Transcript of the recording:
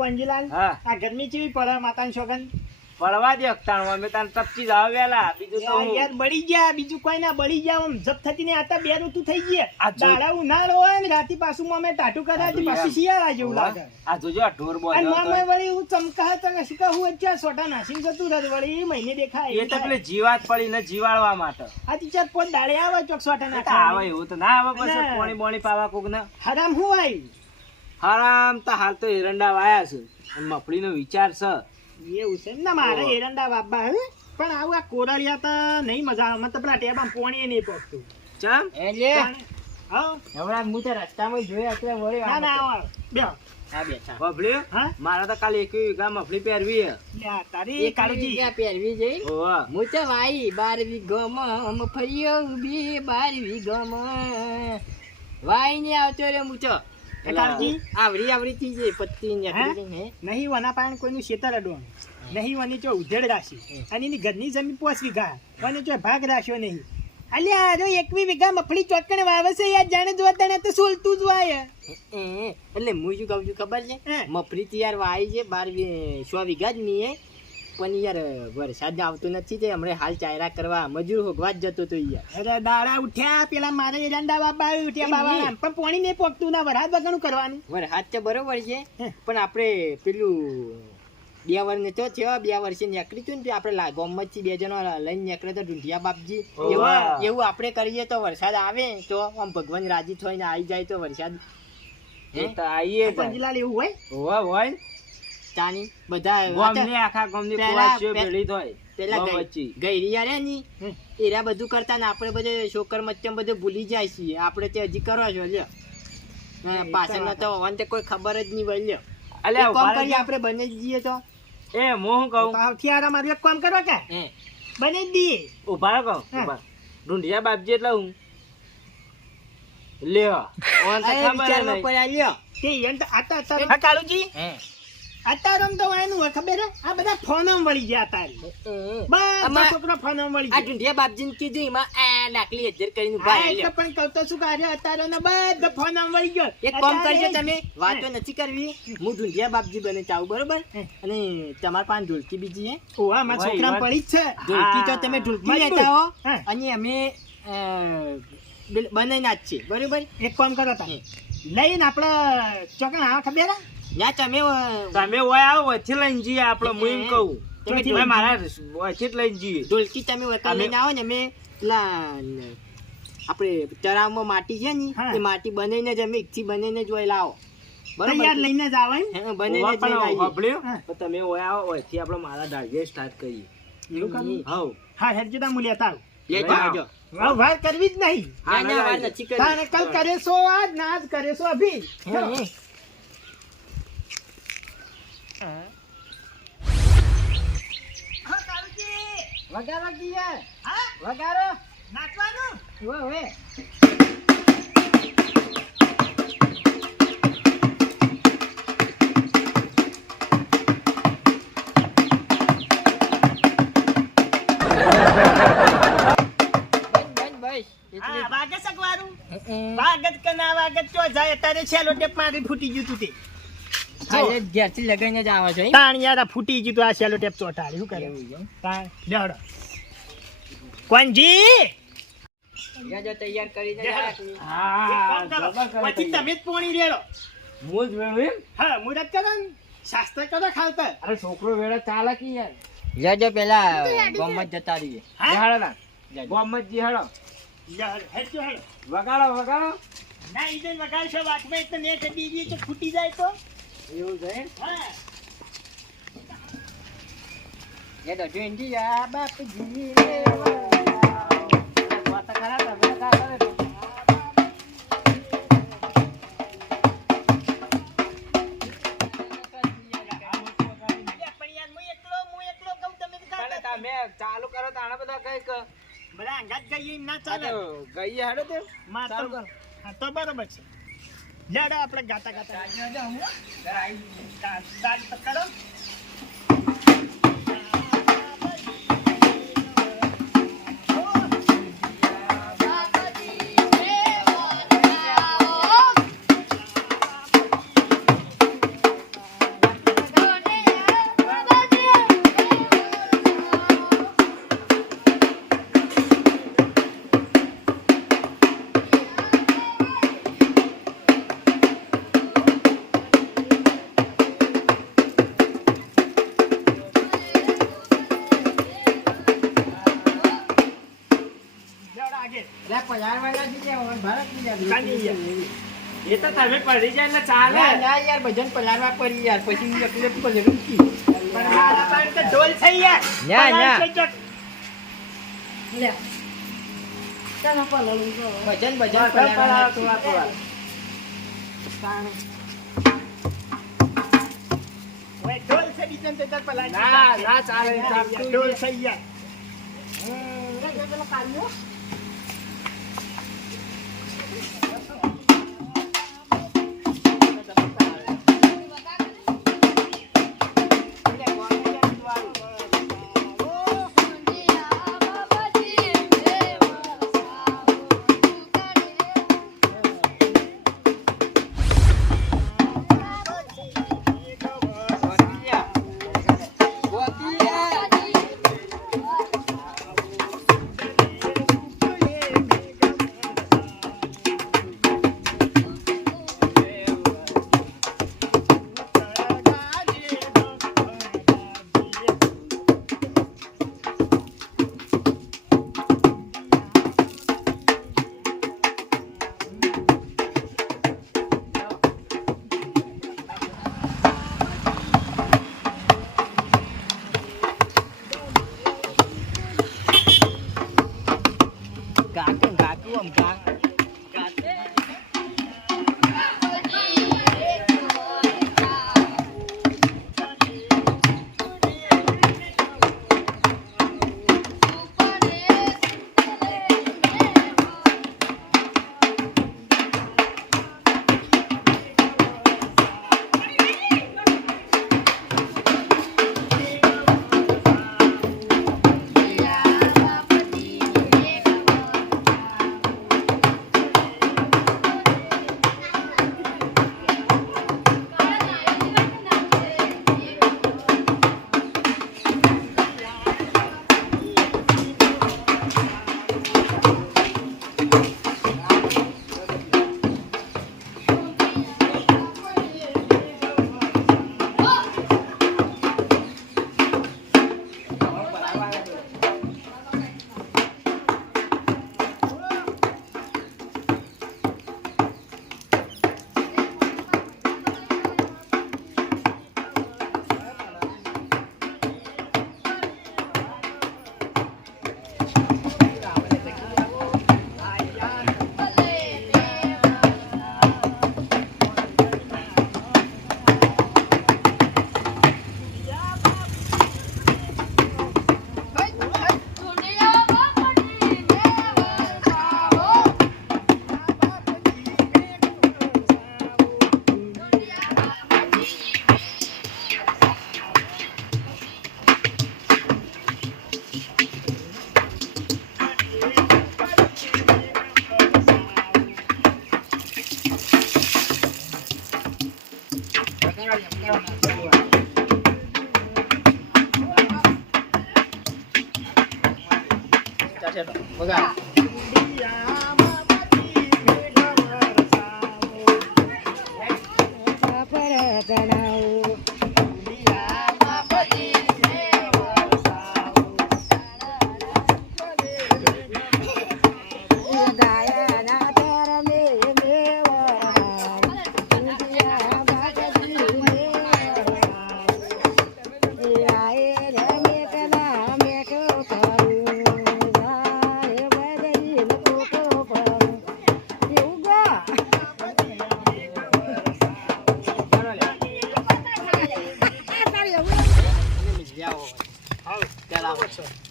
પંજીલાલ આ ગરમી ચેવી પડે માતાની સોગન પડવા દે અખતાણ અમે તાન ટપકી જાવ વેલા. બીજું તો યાર બળી ગયા. બીજું કોઈ ના બળી ગયા. આમ જપ થતી ને આતા બે ઋતુ થઈ ગયા. આ દાડા ઉનાળો હોય ને રાતી પાછું અમે કરા કરાવી પાછું શિયાળા જેવું લાગે. આ જોજો આ ઢોર બોલ અને મામા વળી હું ચમકા ચમકા શું હું અત્યારે સોટા નાસી જતું રહે વળી મહિને દેખાય એ તો પેલી જીવાત પડી ને જીવાળવા માટે. આ ટીચર પોત દાડે આવે ચોક સોટા નાખા આવે એવું તો ના આવે બસ પોણી બોણી પાવા કોક ને હરામ હું આવી? હરામ તો હાલ તો એરંડા વાયા છે. અને મફળીનો વિચાર છે. એવું છે ના? મારે. એરંડા વાપવા હે પણ આવું આ કોરળિયા તો નહીં મજા આવે. મને તો પેલા ટેબામાં પોણી નહીં પડતું. ચમ? હા હમણાં હું તો રસ્તામાં જોયા એટલે વળી ના ના બે. આ હા? મારે તો કાલે એક વીઘા મફળી પહેરવી તારી પહેરવી જઈ હું તો વાઈ બાર વીઘામાં મફળીઓ ઊભી બાર વીઘામાં. વાઈ ને આવતો રે હું પત્તી નહીં વના પાણ કોઈનું શેતર અડવાનું. નહીં વની ઉધેડ રાશી. અને એની ઘરની જમીન પોચ વીઘા. વને ભાગ રાખ્યો નહીં. અલ્યા જો એકવી વીઘા મફળી ચોટકણ વાવે છે યાર જાણે જોવા તને તો સોલતું જ વાય. એટલે હું શું કહું છું ખબર છે. મફળી થી યાર વાઈ છે બાર સો વીઘા જ નહીં. પણ યાર વરસાદ આવતો નથી તે હમણાં હાલ ચાયરા કરવા મજૂર હોગવા જ જતો તો યાર. અરે દાડા ઉઠ્યા પેલા મારે એરંડા બાબા ઉઠ્યા બાબા પણ પોણી નહીં પોકતું ના વરાત વગરનું કરવાનું. વરસાદ તો બરોબર છે પણ આપણે પેલું બે વર્ષ તો થયો બે વર્ષે નીકળી ને આપડે આપણે થી બે જણો લઈને નીકળે તો ઢુંઢિયા બાપજી. એવું એવું આપણે કરીએ તો વરસાદ આવે તો આમ ભગવાન રાજી થઈને આવી જાય તો વરસાદ. આવીએ પંજલાલ એવું હોય? હોય હોય. ચાની બધા ગામની આખા ગામની કુવાસીઓ ભેળી થાય. પેલા. ગઈરિયા રે ની. એરા બધું કરતા ને આપણે બધે શોકર મચ્ચમ બધું ભૂલી જાય છીએ. આપણે તે હજી કરવા છો લ્યો. પાછળ તો હોવાને તે કોઈ ખબર જ નહીં હોય લ્યો. અલે કામ ઊભા આપણે બને જઈએ તો. એ હું કહું? ભાવથી આરા મારું એક કામ કરો કે. બને જ દઈએ ઊભા કહો. ઊભા ઢૂંઢિયા બાપજી એટલે હું? લ્યો. ઓન તો ખબર નહીં. લ્યો. તે યન તો આતા આતા હા. કાળુજી હે તો એનું હોય ખબર આ બધા ફોનમ વળી ગયા તારી. બધા છોકરો ફોનમ વળી આ ઢૂંઢિયા બાપજીને કીધું એમાં આ ડાકલી હજાર કરીને ભાઈ એટલે પણ કહું તો શું કાર્ય? અત્યારે ને બધા ફોનમ વળી ગયો. એક કામ કરજો તમે વાતો નથી કરવી. હું ઢૂંઢિયા બાપજી બને ચાવ બરોબર? અને તમાર પાસે ઢોલકી બીજી હે? ઓવા, મારા ઓય, છોકરાને પડી જ છે. ઢોલકી તો તમે ઢોલકી લેતા હો. અને અમે બિલ- છે બરોબર? એક કામ કરો તમે. લઈને આપણે ચોકણ હા ખબર હે? ના તમે તમે ઓય આવો વચ્ચે લઈને જઈએ આપણે હું એમ કહું. તમે તમે મારા વચ્ચે જ લઈને જઈએ. ઢોલકી તમે વકા લઈને આવો ને અમે પેલા આપણે તળાવમાં માટી છે ને એ માટી બનાવીને જ અમે એકથી બનાવીને જ હોય લાવો તૈયાર લઈને જ આવે? બનાવીને જ. સાંભળ્યું? તો તમે ઓય આવો વચ્ચે આપણે મારા ડાળીએ સ્ટાર્ટ કરીએ. એવું કરવું? હવ. હા હેરજો તા હું. લેતા લેતા આવજો વાર કરવી જ નહીં. ના ના ના, કલ કરે સો આજ ના આજ કરે સો અભી હે, હે. હા, કાળુજી. વગાડો યાર હા? વગાડો નાચવાનું? ઓવે, ઓવે. બસ, બસ, બસ. હા, એટલે- વાગે સગવારું? હે, હે. વાગત કે ના વાગત ચો જાય અત્યારે છેલ્લો ટેપ મારી ફૂટી ગયું તું તે હા, ઘેરથી લગાઈને જ આવો છો તાણ યાર ફૂટી ગયું તું આ છેલ્લો ટેપ ચોટાડી શું કરે? એવું છે એમ? તાણ લેવડો કોણજી તૈયાર કરીને જ. આયા છીએ. હા એક કામ કરો. જબર કરે પછી તમે જ પોણી રેડો હું જ વેળું એમ? હા મુરત કરો ને. શાસ્ત્ર કરો ખાલતર અરે છોકરો વેળા ચાલે કે યાર? પેલા ગોમત જતા રહીએ. હા? હેડો ના. ગામમાં જી. હેડો જા, વગાડો વગાડો. ના ઈ વગાડશો વાતમાં એક તો નેટ બીજી તો ફૂટી જાય તો. એવું છે યા તો ઢૂંઢિયા બાપજી વાત ખરા તમે કા કરે? અલ્યા, પણ યાર હું એકલો હું એકલો કહું તમે બધા પણ તમે ચાલુ કરો તો આના બધા કંઈક બધા અંગાત ગઈએ ના ચાલે ગઈ ગઈએ હેડો તે માતા તો કરો. હા તો બરોબર છે લેડો આપણે ગાતા ગાતા. એ તો તમે પડી જાય એટલે ચાલે. ના યાર ભજન પલાળવા પડી યાર. પછી હું એકલું પલળું કી. પણ તો ઢોલ થઈ યાર. ના, ના. પલાળ છે ભજન ભજન પલાળવા પલાળવાના થોડા થોડા. ઢોલ છે બીજાને તો તાર પલાળ ના ના ચાલે ઢોલ થઈ યાર. ગાતું બગા હાવ. ચાલો બરાબર છે.